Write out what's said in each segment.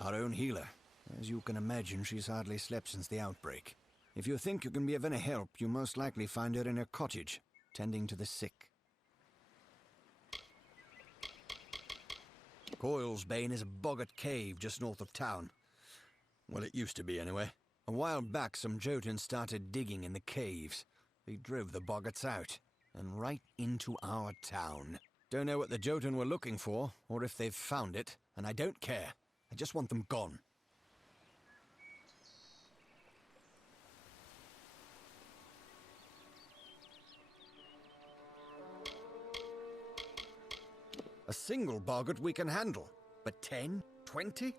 Our own healer. As you can imagine, she's hardly slept since the outbreak. If you think you can be of any help, you most likely find her in her cottage, tending to the sick. Coilsbane is a boggart cave just north of town. Well, it used to be anyway. A while back, some Jotuns started digging in the caves. They drove the boggarts out, and right into our town. Don't know what the Jotun were looking for, or if they've found it, and I don't care. I just want them gone. A single boggart we can handle, but 10, 20?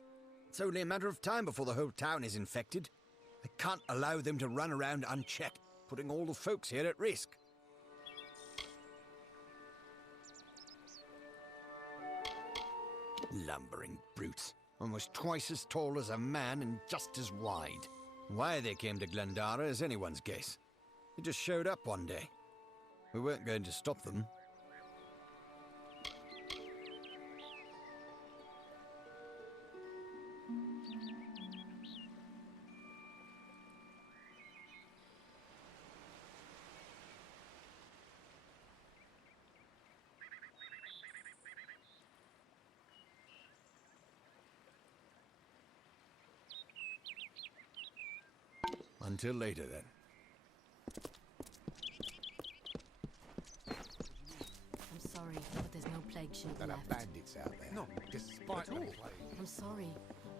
It's only a matter of time before the whole town is infected. I can't allow them to run around unchecked, putting all the folks here at risk. Lumbering brutes. Almost twice as tall as a man and just as wide. Why they came to Glendara is anyone's guess. They just showed up one day. We weren't going to stop them. Until later, then. I'm sorry, but there's no plague shield There are left. bandits out there. No, despite all. I'm sorry.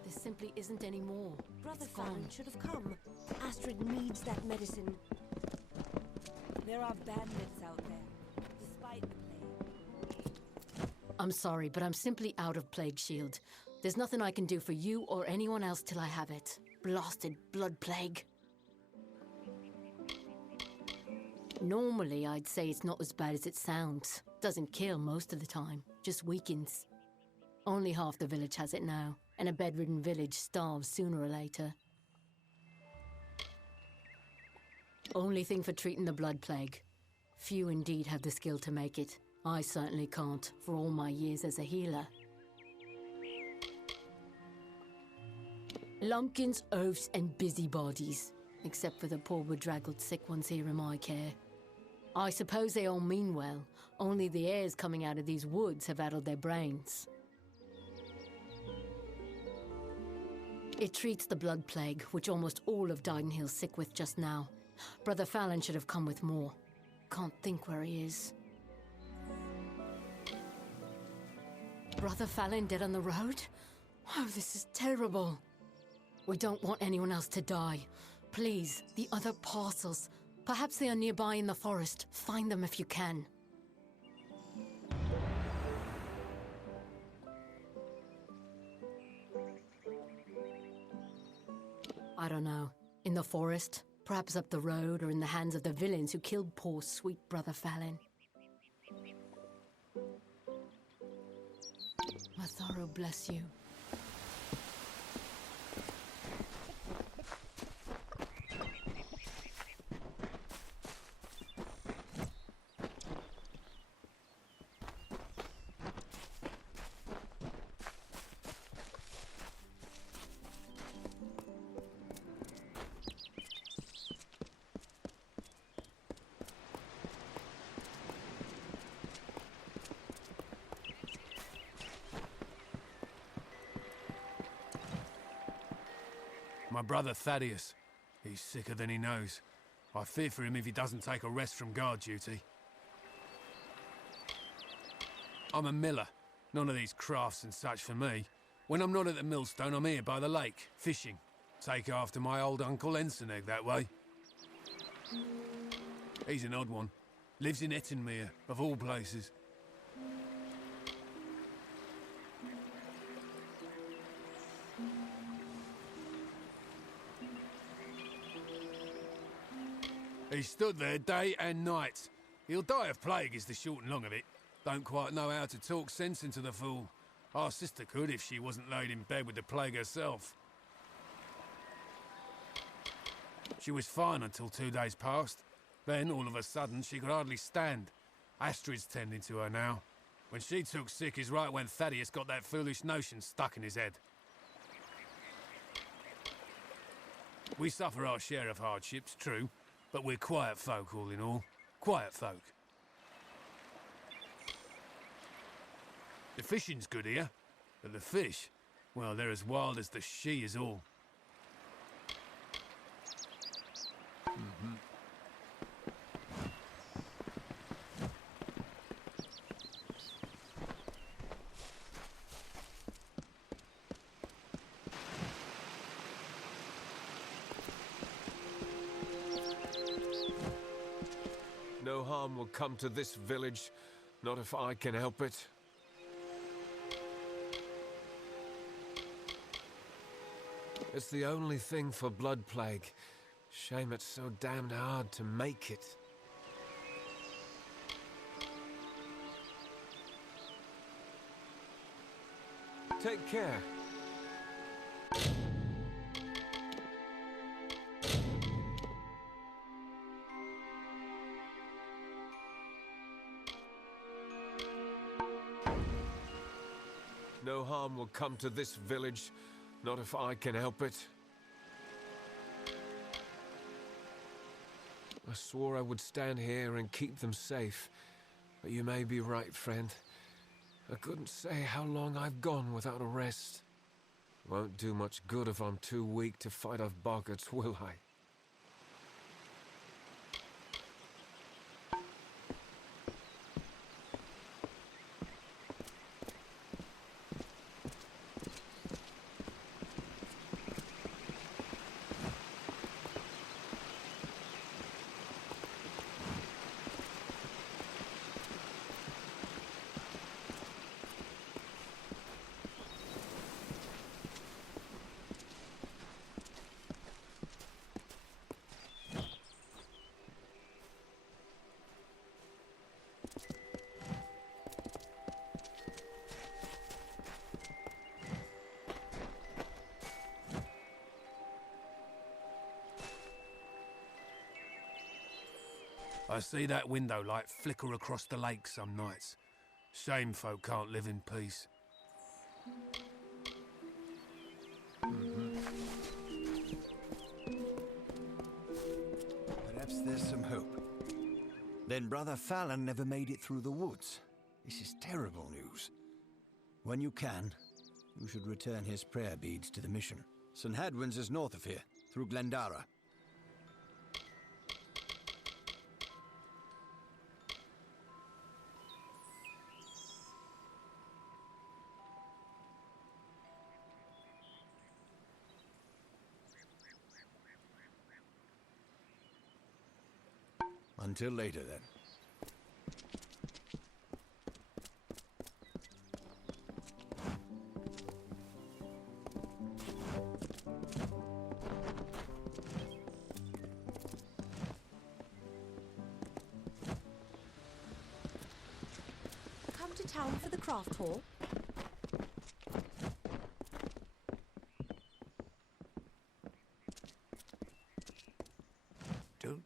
There simply isn't any more. Brother It's gone. Fallon should have come. Astrid needs that medicine. There are bandits out there, despite the plague. I'm sorry, but I'm simply out of plague shield. There's nothing I can do for you or anyone else till I have it. Blasted blood plague. Normally, I'd say it's not as bad as it sounds. Doesn't kill most of the time, just weakens. Only half the village has it now, and a bedridden village starves sooner or later. Only thing for treating the blood plague. Few indeed have the skill to make it. I certainly can't, for all my years as a healer. Lumpkins, oafs, and busybodies, except for the poor bedraggled sick ones here in my care. I suppose they all mean well, only the airs coming out of these woods have addled their brains. It treats the blood plague, which almost all of Didenhill's sick with just now. Brother Fallon should have come with more. Can't think where he is. Brother Fallon dead on the road? Oh, this is terrible. We don't want anyone else to die. Please, the other parcels. Perhaps they are nearby in the forest. Find them if you can. I don't know. In the forest? Perhaps up the road or in the hands of the villains who killed poor, sweet Brother Fallon. Matharo bless you. My brother Thaddeus. He's sicker than he knows. I fear for him if he doesn't take a rest from guard duty. I'm a miller. None of these crafts and such for me. When I'm not at the millstone, I'm here by the lake, fishing. Take after my old Uncle Ensenegg that way. He's an odd one. Lives in Ettenmere, of all places. He stood there day and night. He'll die of plague is the short and long of it. Don't quite know how to talk sense into the fool. Our sister could if she wasn't laid in bed with the plague herself. She was fine until 2 days passed. Then, all of a sudden, she could hardly stand. Astrid's tending to her now. When she took sick is right when Thaddeus got that foolish notion stuck in his head. We suffer our share of hardships, true, but we're quiet folk all in all. Quiet folk. The fishing's good here, but the fish, well, they're as wild as the she is all. No harm will come to this village, not if I can help it. It's the only thing for blood plague. Shame it's so damned hard to make it. Take care. No harm will come to this village, not if I can help it. I swore I would stand here and keep them safe, but you may be right, friend. I couldn't say how long I've gone without a rest. Won't do much good if I'm too weak to fight off boggarts, will I? I see that window light flicker across the lake some nights. Shame folk can't live in peace. Perhaps there's some hope. Then Brother Fallon never made it through the woods. This is terrible news. When you can, you should return his prayer beads to the mission. St. Hadwin's is north of here, through Glendara. Until later, then. Come to town for the craft hall? Don't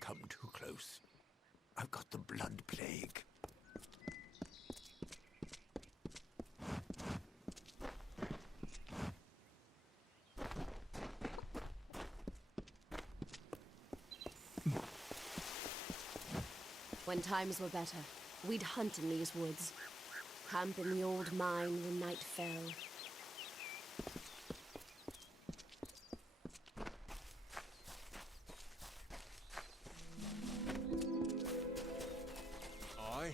come too close. I've got the blood plague. When times were better, we'd hunt in these woods. Camp in the old mine when night fell. Aye?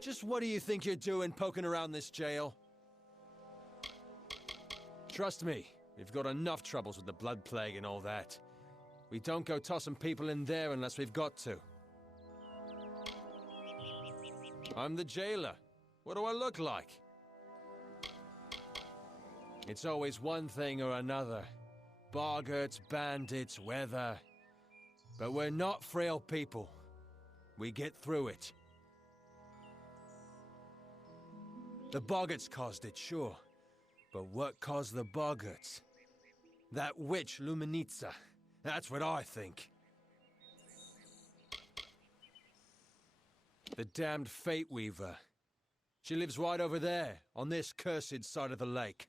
Just what do you think you're doing poking around this jail? Trust me, we've got enough troubles with the blood plague and all that. We don't go tossing people in there unless we've got to. I'm the jailer. What do I look like? It's always one thing or another. Boggarts, bandits, weather. But we're not frail people. We get through it. The boggarts caused it, sure. But what caused the boggarts? That witch, Luminitsa. That's what I think. The damned Fate Weaver. She lives right over there, on this cursed side of the lake.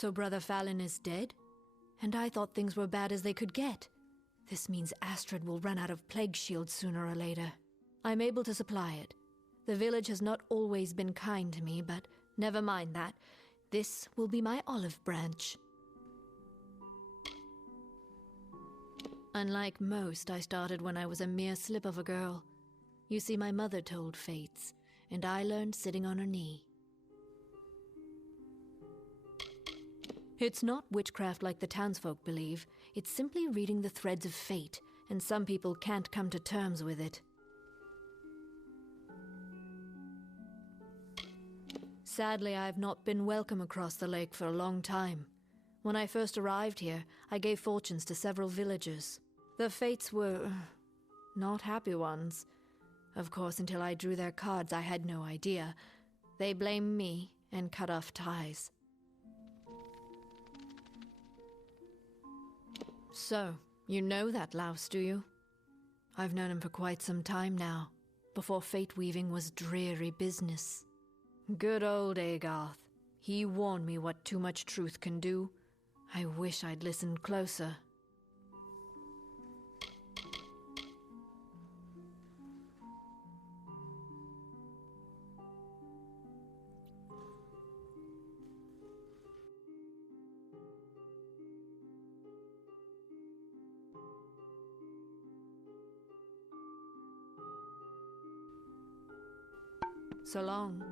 So Brother Fallon is dead? And I thought things were bad as they could get. This means Astrid will run out of plague shields sooner or later. I'm able to supply it. The village has not always been kind to me, but never mind that. This will be my olive branch. Unlike most, I started when I was a mere slip of a girl. You see, my mother told fates, and I learned sitting on her knee. It's not witchcraft like the townsfolk believe. It's simply reading the threads of fate, and some people can't come to terms with it. Sadly, I have not been welcome across the lake for a long time. When I first arrived here, I gave fortunes to several villagers. The fates were not happy ones. Of course, until I drew their cards, I had no idea. They blamed me and cut off ties. So, you know that louse, do you? I've known him for quite some time now, before fate weaving was dreary business. Good old Agarth. He warned me what too much truth can do. I wish I'd listened closer. So long.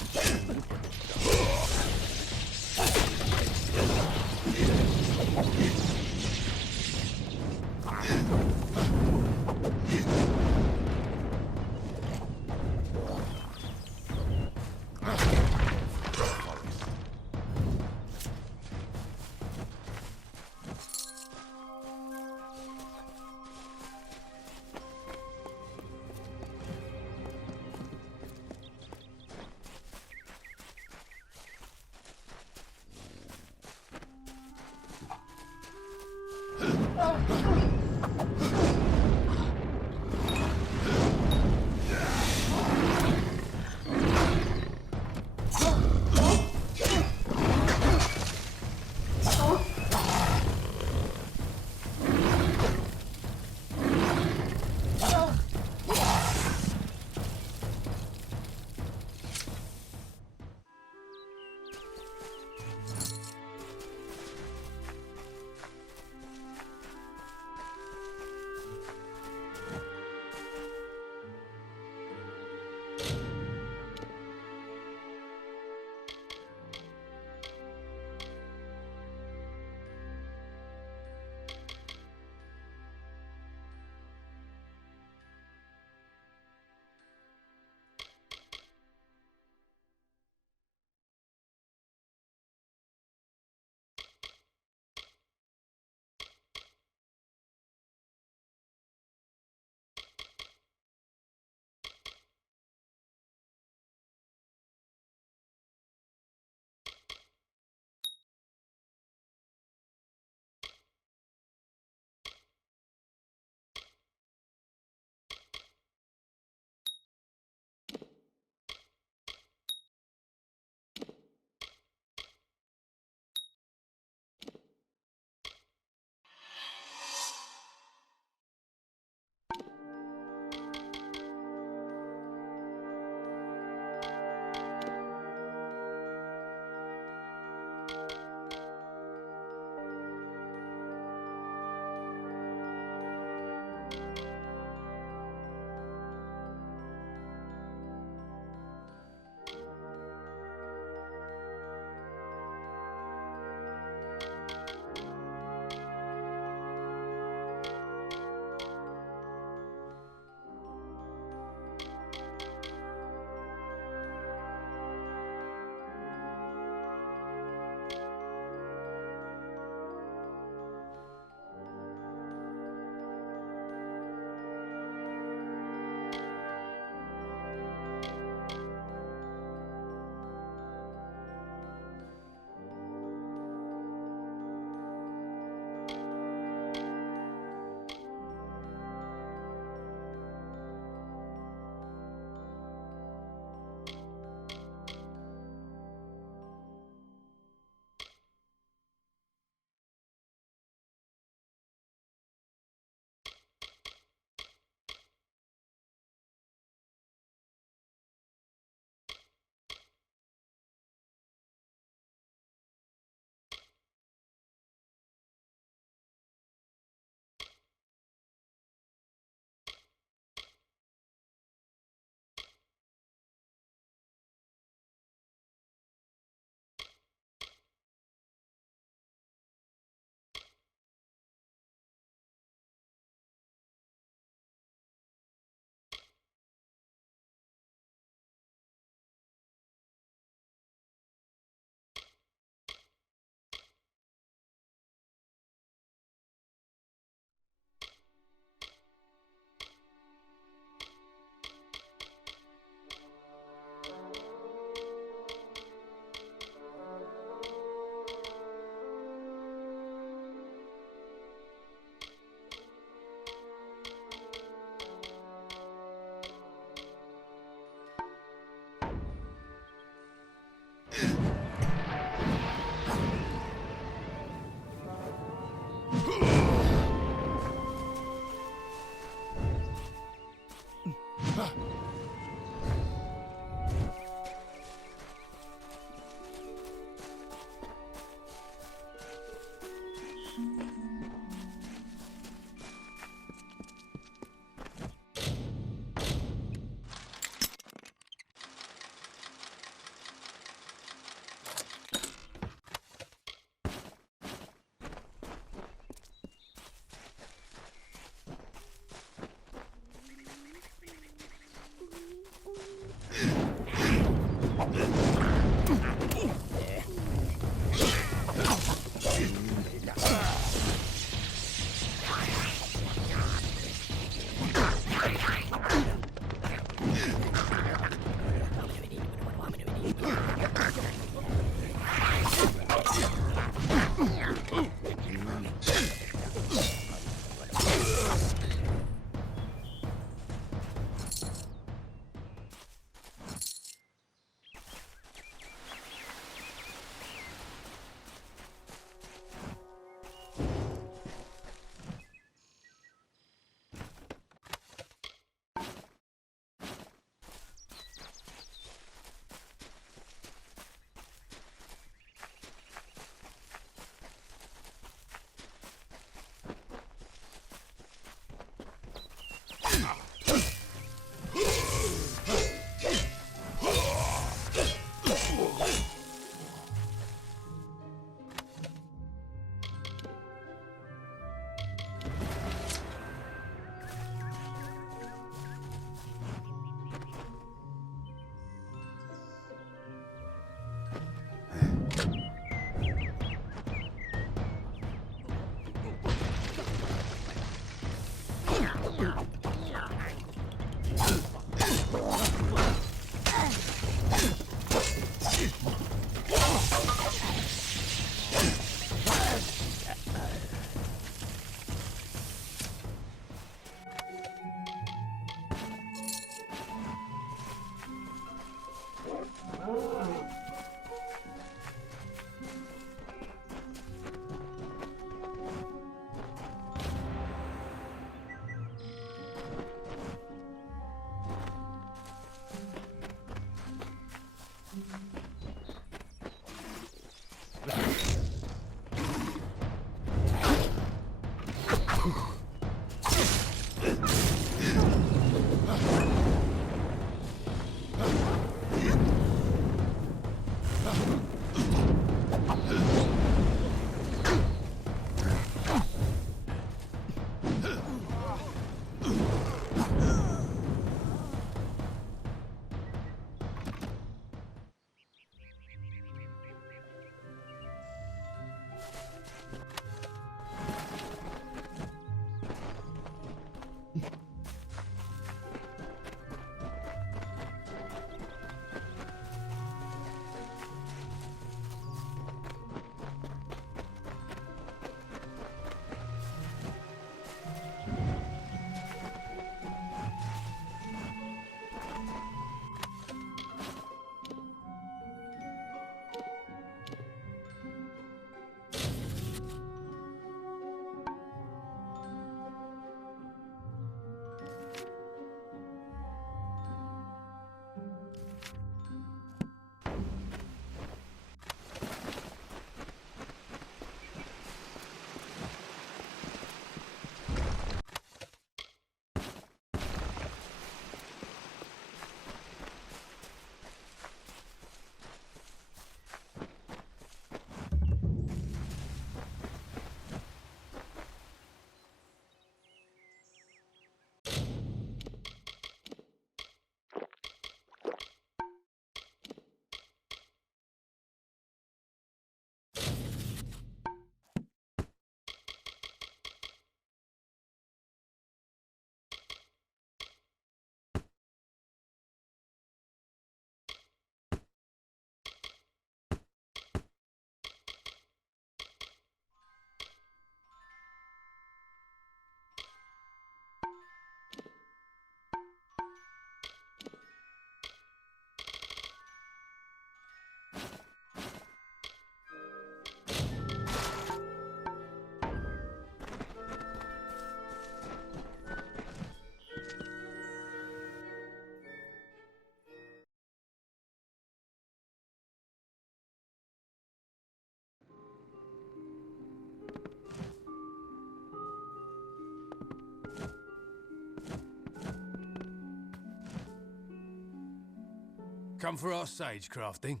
Come for our sage crafting?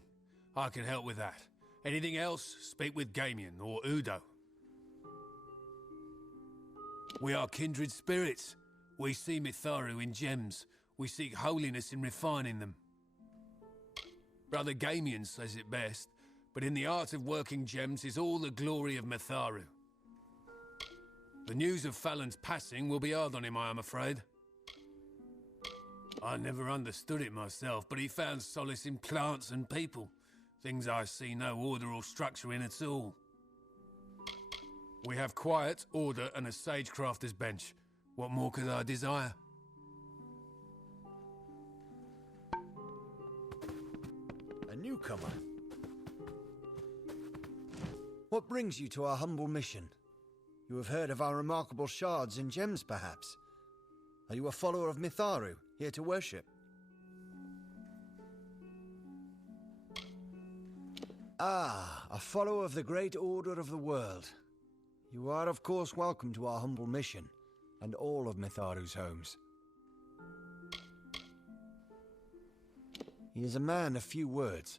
I can help with that. Anything else, speak with Gamian or Udo. We are kindred spirits. We see Mitharu in gems. We seek holiness in refining them. Brother Gamian says it best, but in the art of working gems is all the glory of Mitharu. The news of Fallon's passing will be hard on him, I am afraid. I never understood it myself, but he found solace in plants and people. Things I see no order or structure in at all. We have quiet, order, and a sage-crafter's bench. What more could I desire? A newcomer? What brings you to our humble mission? You have heard of our remarkable shards and gems, perhaps? Are you a follower of Mitharu, here to worship? Ah, a follower of the great order of the world. You are, of course, welcome to our humble mission, and all of Mitharu's homes. He is a man of few words,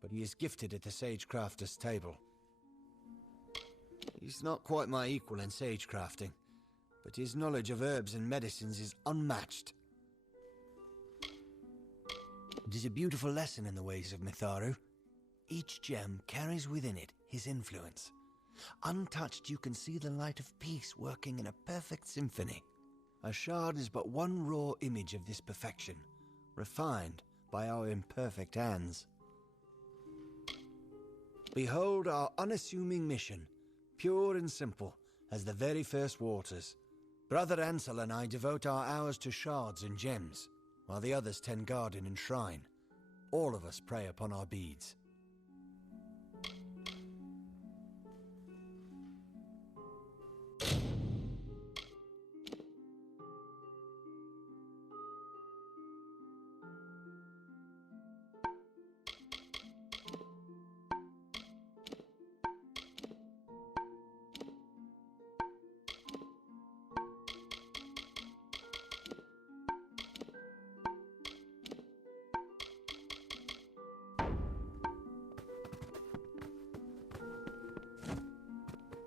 but he is gifted at the Sagecrafter's table. He's not quite my equal in sagecrafting, but his knowledge of herbs and medicines is unmatched. It is a beautiful lesson in the ways of Mitharu. Each gem carries within it his influence. Untouched, you can see the light of peace working in a perfect symphony. A shard is but one raw image of this perfection, refined by our imperfect hands. Behold our unassuming mission, pure and simple as the very first waters. Brother Ansel and I devote our hours to shards and gems, while the others tend garden and shrine. All of us prey upon our beads.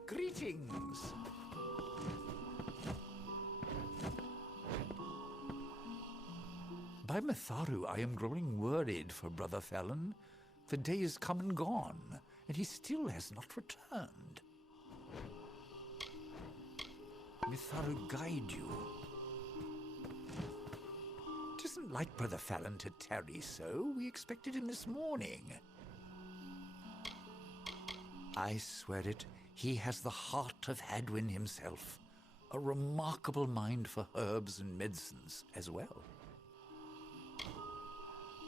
Greetings. By Mitharu, I am growing worried for Brother Fallon. The day is come and gone, and he still has not returned. Mitharu guide you. Tisn't like Brother Fallon to tarry so. We expected him this morning. I swear it, he has the heart of Hadwin himself. A remarkable mind for herbs and medicines as well.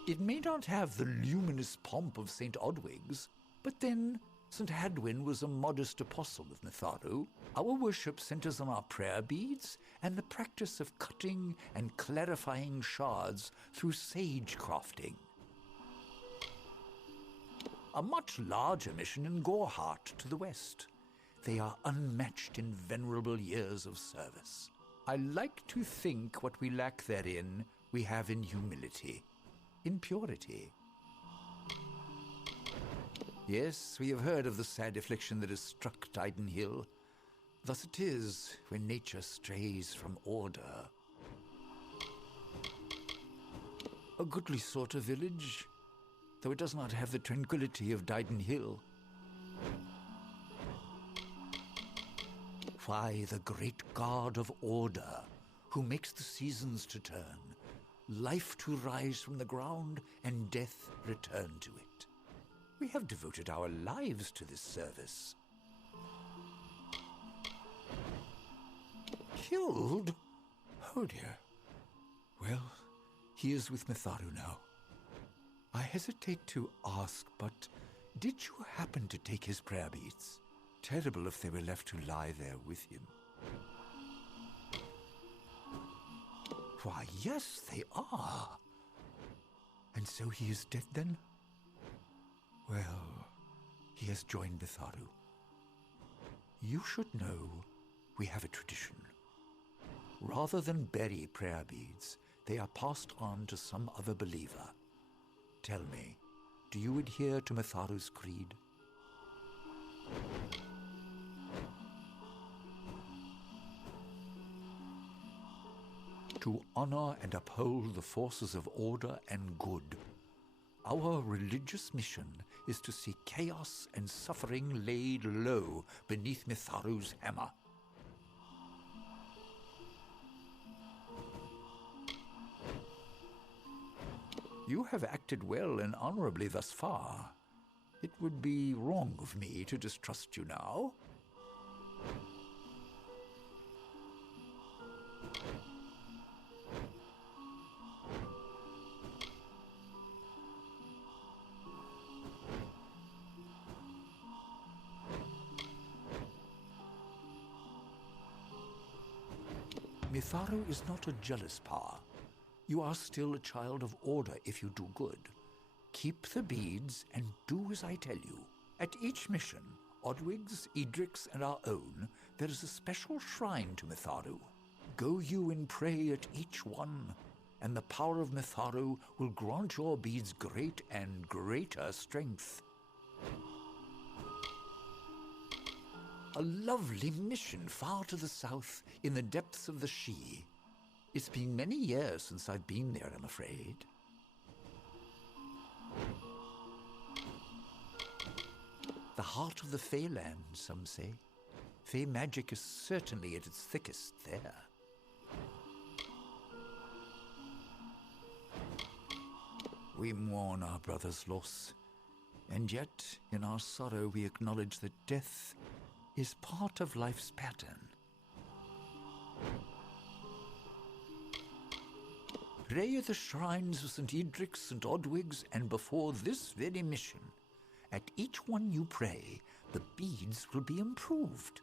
It may not have the luminous pomp of St. Odwig's, but then St. Hadwin was a modest apostle of Mitharu. Our worship centers on our prayer beads and the practice of cutting and clarifying shards through sage crafting. A much larger mission in Gorehart to the west. They are unmatched in venerable years of service. I like to think what we lack therein we have in humility, in purity. Yes, we have heard of the sad affliction that has struck Dyden Hill. Thus it is when nature strays from order. A goodly sort of village, though it does not have the tranquility of Dyden Hill. Why, the great god of order, who makes the seasons to turn, life to rise from the ground, and death return to it. We have devoted our lives to this service. Killed? Oh dear. Well, he is with Mitharu now. I hesitate to ask, but did you happen to take his prayer beads? Terrible if they were left to lie there with him. Why, yes, they are. And so he is dead then? Well, he has joined Mitharu. You should know we have a tradition. Rather than bury prayer beads, they are passed on to some other believer. Tell me, do you adhere to Mitharu's creed? To honor and uphold the forces of order and good. Our religious mission is to see chaos and suffering laid low beneath Mitharu's hammer. You have acted well and honorably thus far. It would be wrong of me to distrust you now. Mitharu is not a jealous power. You are still a child of order if you do good. Keep the beads and do as I tell you. At each mission, Odwig's, Edric's, and our own, there is a special shrine to Mitharu. Go you and pray at each one, and the power of Mitharu will grant your beads great and greater strength. A lovely mission far to the south, in the depths of the Shi. It's been many years since I've been there, I'm afraid. The heart of the Feyland, some say. Fey magic is certainly at its thickest there. We mourn our brother's loss, and yet, in our sorrow, we acknowledge that death is part of life's pattern. Pray at the shrines of St. Edric's, St. Odwig's, and before this very mission. At each one you pray, the beads will be improved.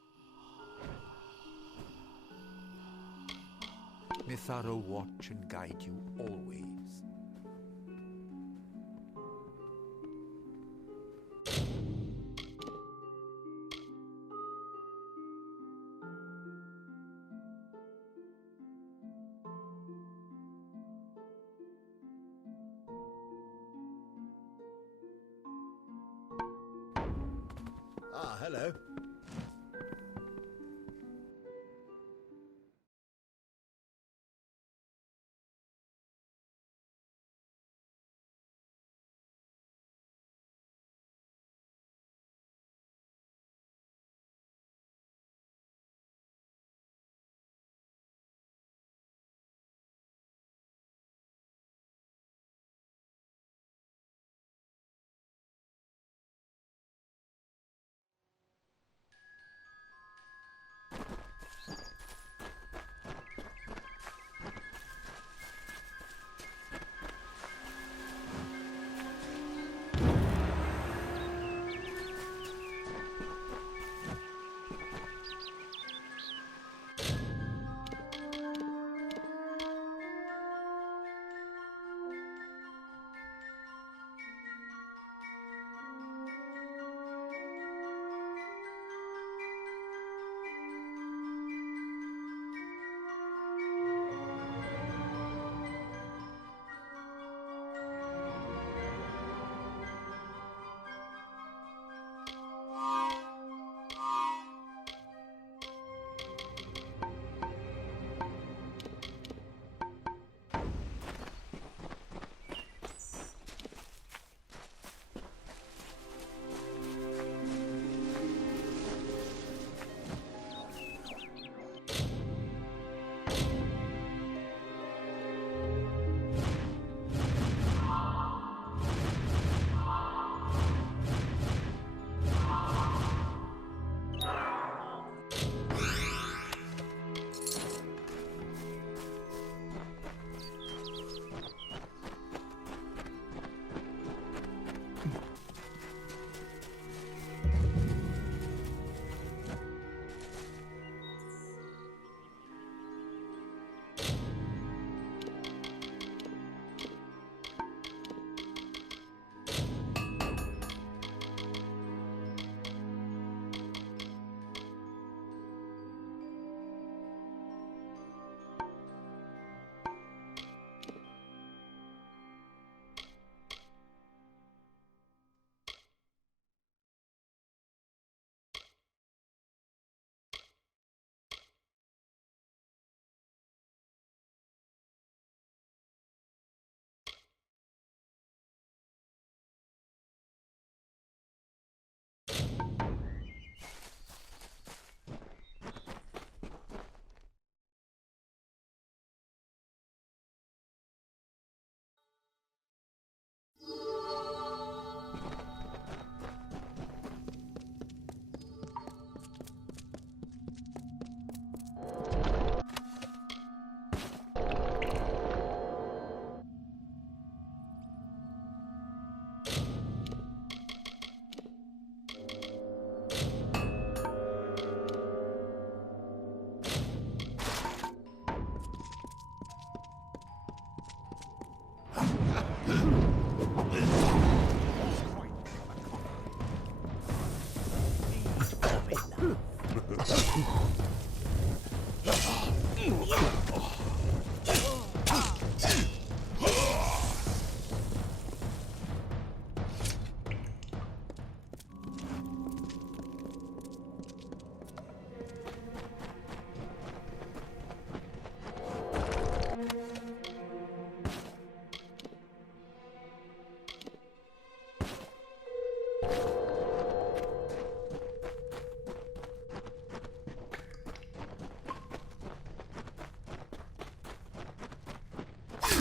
Mitharu watch and guide you always. Ah, hello.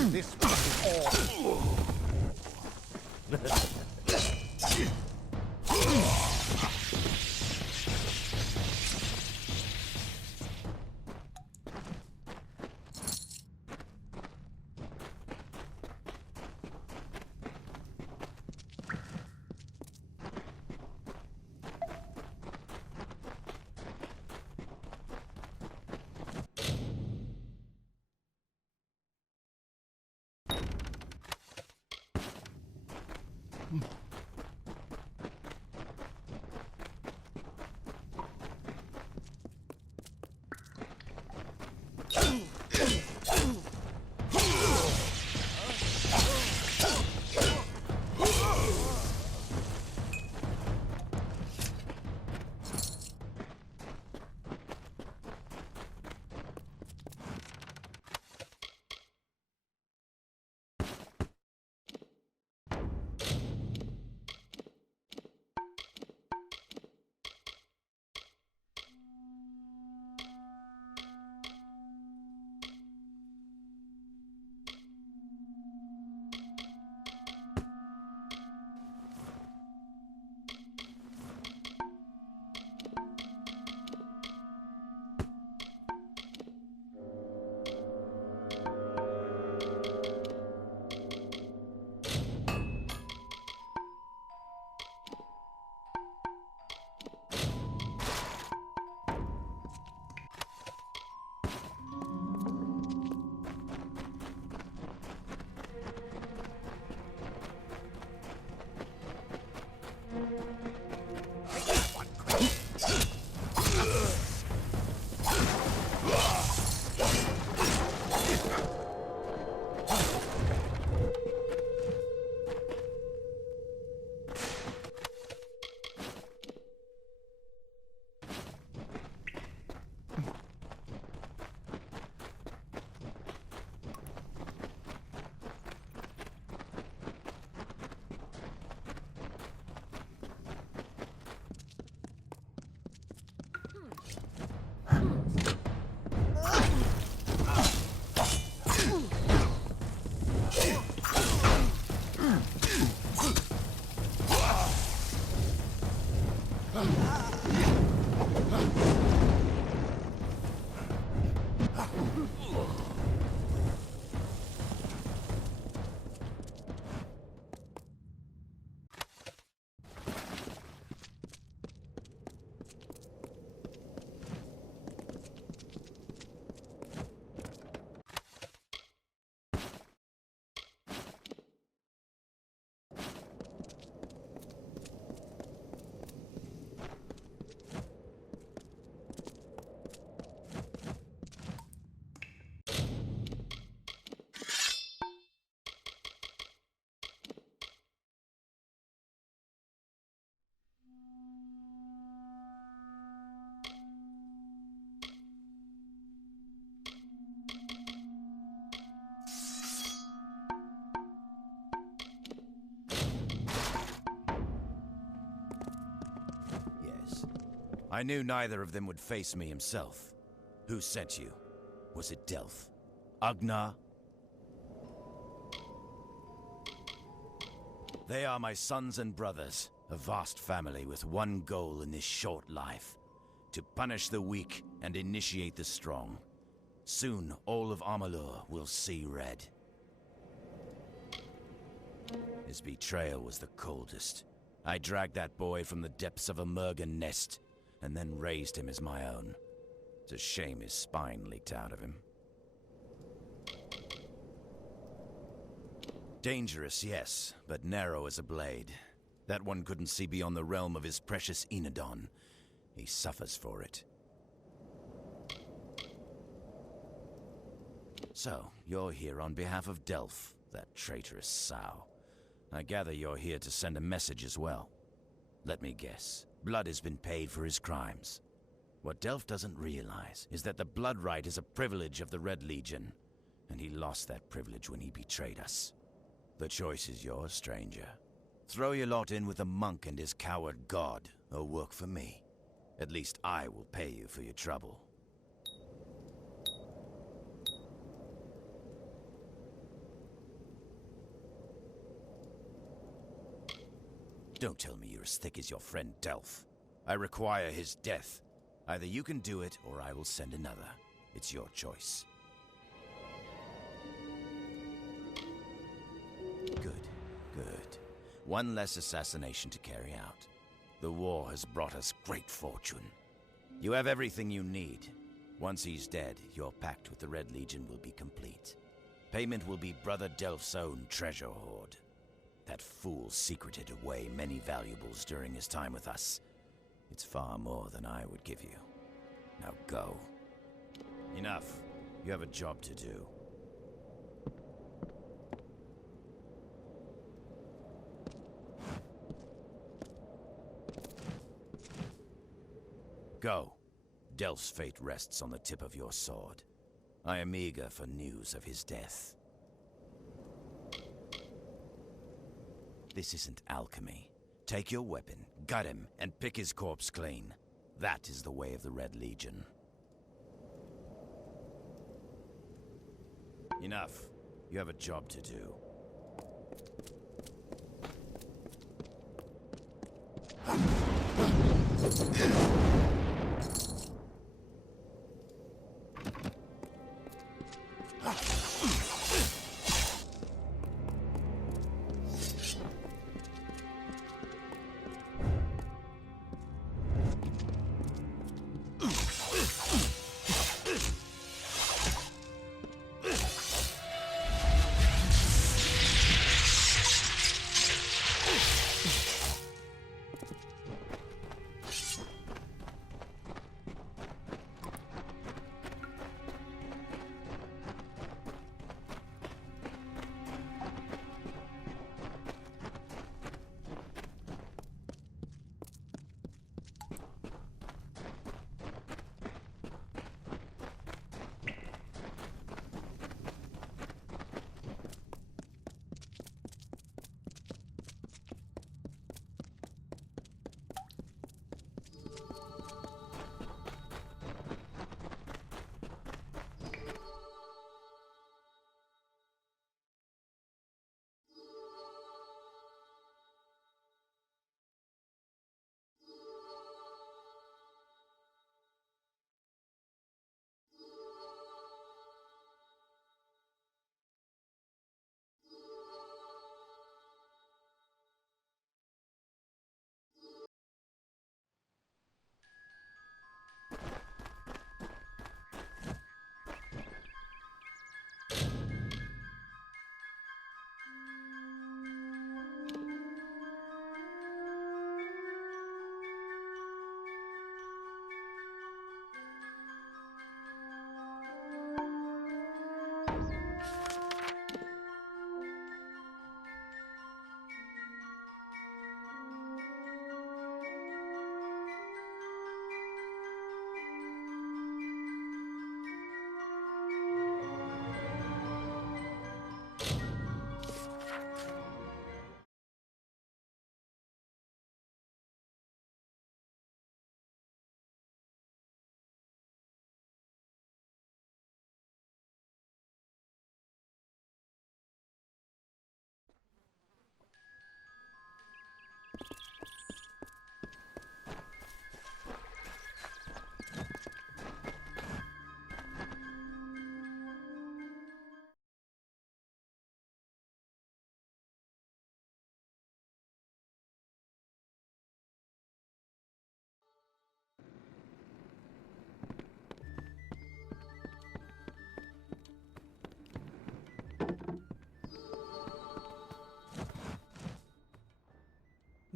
This is all. I knew neither of them would face me himself. Who sent you? Was it Delph? Agnar? They are my sons and brothers, a vast family with one goal in this short life: to punish the weak and initiate the strong. Soon, all of Amalur will see red. His betrayal was the coldest. I dragged that boy from the depths of a Mergen nest, and then raised him as my own. It's a shame his spine leaked out of him. Dangerous, yes, but narrow as a blade. That one couldn't see beyond the realm of his precious Enodon. He suffers for it. So, you're here on behalf of Delph, that traitorous sow. I gather you're here to send a message as well. Let me guess. Blood has been paid for his crimes. What Delph doesn't realize is that the blood right is a privilege of the Red Legion, and he lost that privilege when he betrayed us. The choice is yours, stranger. Throw your lot in with the monk and his coward god, or work for me. At least I will pay you for your trouble. Don't tell me you're as thick as your friend Delph. I require his death. Either you can do it, or I will send another. It's your choice. Good, good. One less assassination to carry out. The war has brought us great fortune. You have everything you need. Once he's dead, your pact with the Red Legion will be complete. Payment will be Brother Delph's own treasure hoard. That fool secreted away many valuables during his time with us. It's far more than I would give you. Now go. Enough. You have a job to do. Go. Delph's fate rests on the tip of your sword. I am eager for news of his death. This isn't alchemy. Take your weapon, gut him, and pick his corpse clean. That is the way of the Red Legion. Enough. You have a job to do.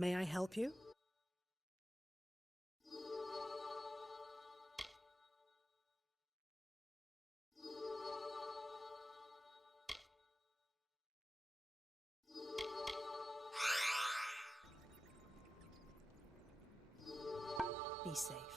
May I help you? Be safe.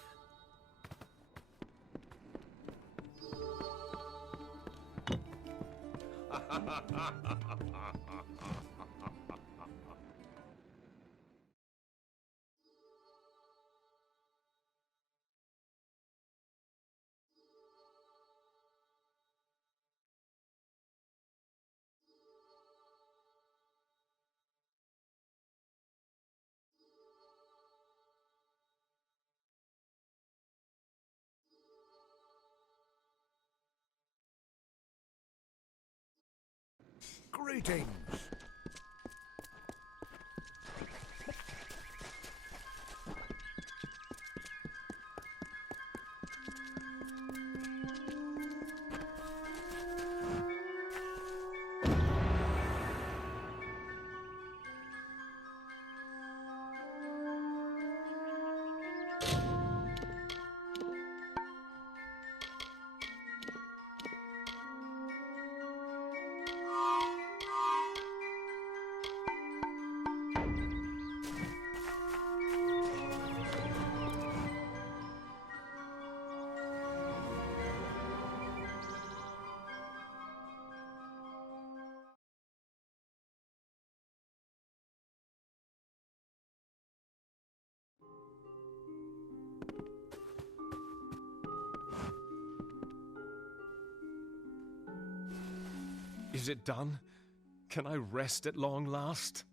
Greetings. Is it done? Can I rest at long last?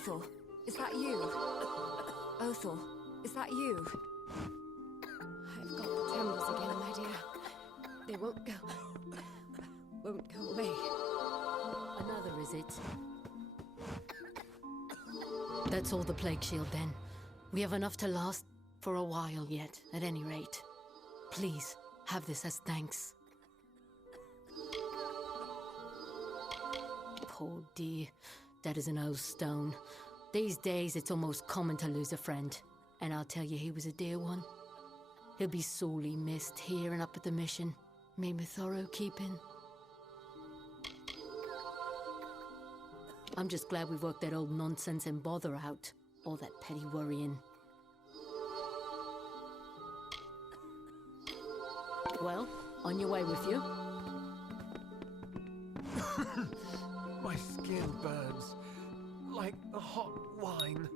Othel, is that you? Othel, is that you? I've got the trembles again, my dear. They won't go away. Another, is it? That's all the plague shield, then. We have enough to last for a while yet, at any rate. Please, have this as thanks. Poor dear. That is an old stone. These days, it's almost common to lose a friend. And I'll tell you, he was a dear one. He'll be sorely missed here and up at the mission. May Mithoro keep him. I'm just glad we've worked that old nonsense and bother out. All that petty worrying. Well, on your way with you? My skin burns like a hot wine.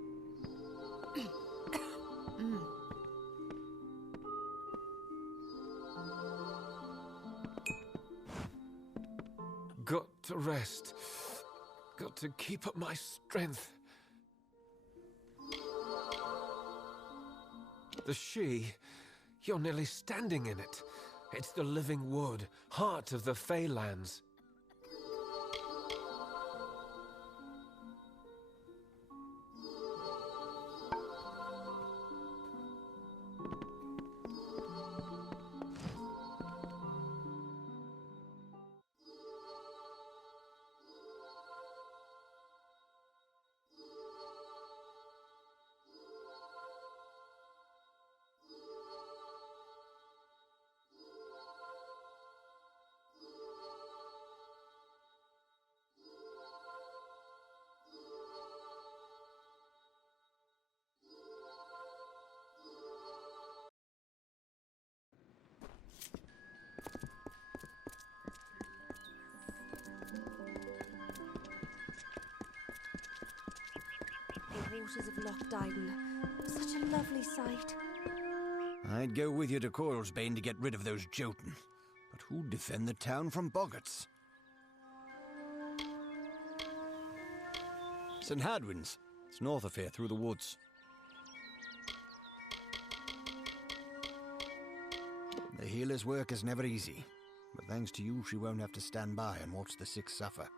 Got to rest. Got to keep up my strength. The she, you're nearly standing in it. It's the living wood, heart of the Feylands. The waters of Loch Dyden. Such a lovely sight. I'd go with you to Coilsbane to get rid of those Jotun. But who'd defend the town from boggarts? St. Hadwin's. It's north of here, through the woods. The healer's work is never easy. But thanks to you, she won't have to stand by and watch the sick suffer.